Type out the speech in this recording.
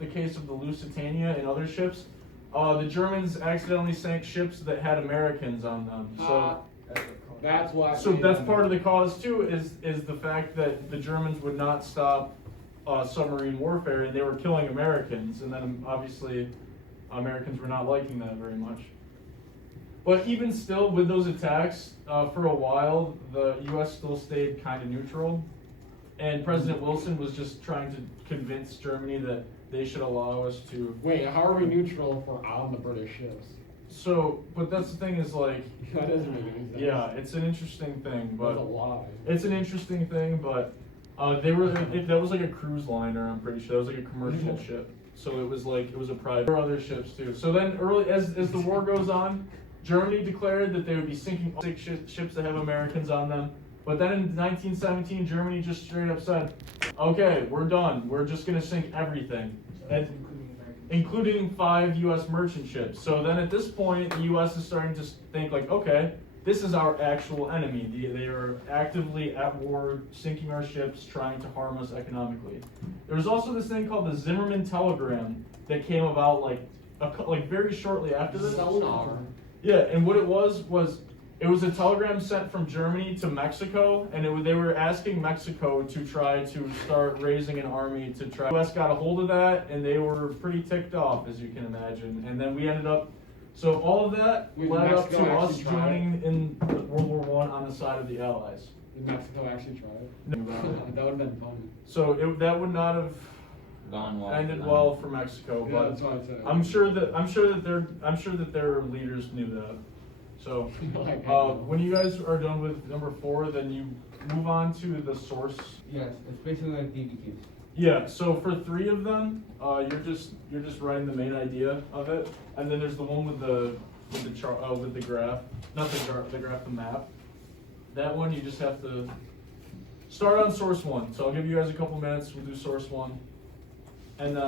the case of the Lusitania and other ships, the Germans accidentally sank ships that had Americans on them. So that's why. So that's part of the cause too. Is the fact that the Germans would not stop submarine warfare, and they were killing Americans, and then obviously Americans were not liking that very much. But even still, with those attacks, for a while, the U.S. still stayed kind of neutral. And President Wilson was just trying to convince Germany that they should allow us to... Wait, how are we neutral if we're on the British ships? So, but that's the thing is like... That doesn't make any sense. Yeah, it's an interesting thing, but... That's a lie. It's an interesting thing, but that was like a cruise liner, I'm pretty sure. That was like a commercial ship. So it was a private... There were other ships too. So then as the war goes on, Germany declared that they would be sinking all 6 ships that have Americans on them. But then in 1917, Germany just straight up said, okay, we're done. We're just going to sink everything, including 5 U.S. merchant ships. So then at this point, the U.S. is starting to think like, okay, this is our actual enemy. They are actively at war, sinking our ships, trying to harm us economically. There was also this thing called the Zimmerman telegram that came about like very shortly after this. Sonar. Yeah, and what it was it was a telegram sent from Germany to Mexico, and they were asking Mexico to try to start raising an army to try. The U.S. got a hold of that, and they were pretty ticked off, as you can imagine. And then we ended up, so all of that led up to us joining in World War I on the side of the Allies. Did Mexico actually try it? No. That would have been funny. So that would not have gone well. ended well for Mexico, Yeah, but that's what I said. I'm sure that their leaders knew that. So, when you guys are done with number 4, then you move on to the source. Yes, it's basically like DBQs. Yeah. So for 3 of them, you're just writing the main idea of it, and then there's the one with the graph, not the graph, the map. That one you just have to start on source 1. So I'll give you guys a couple minutes. We'll do source 1, and then.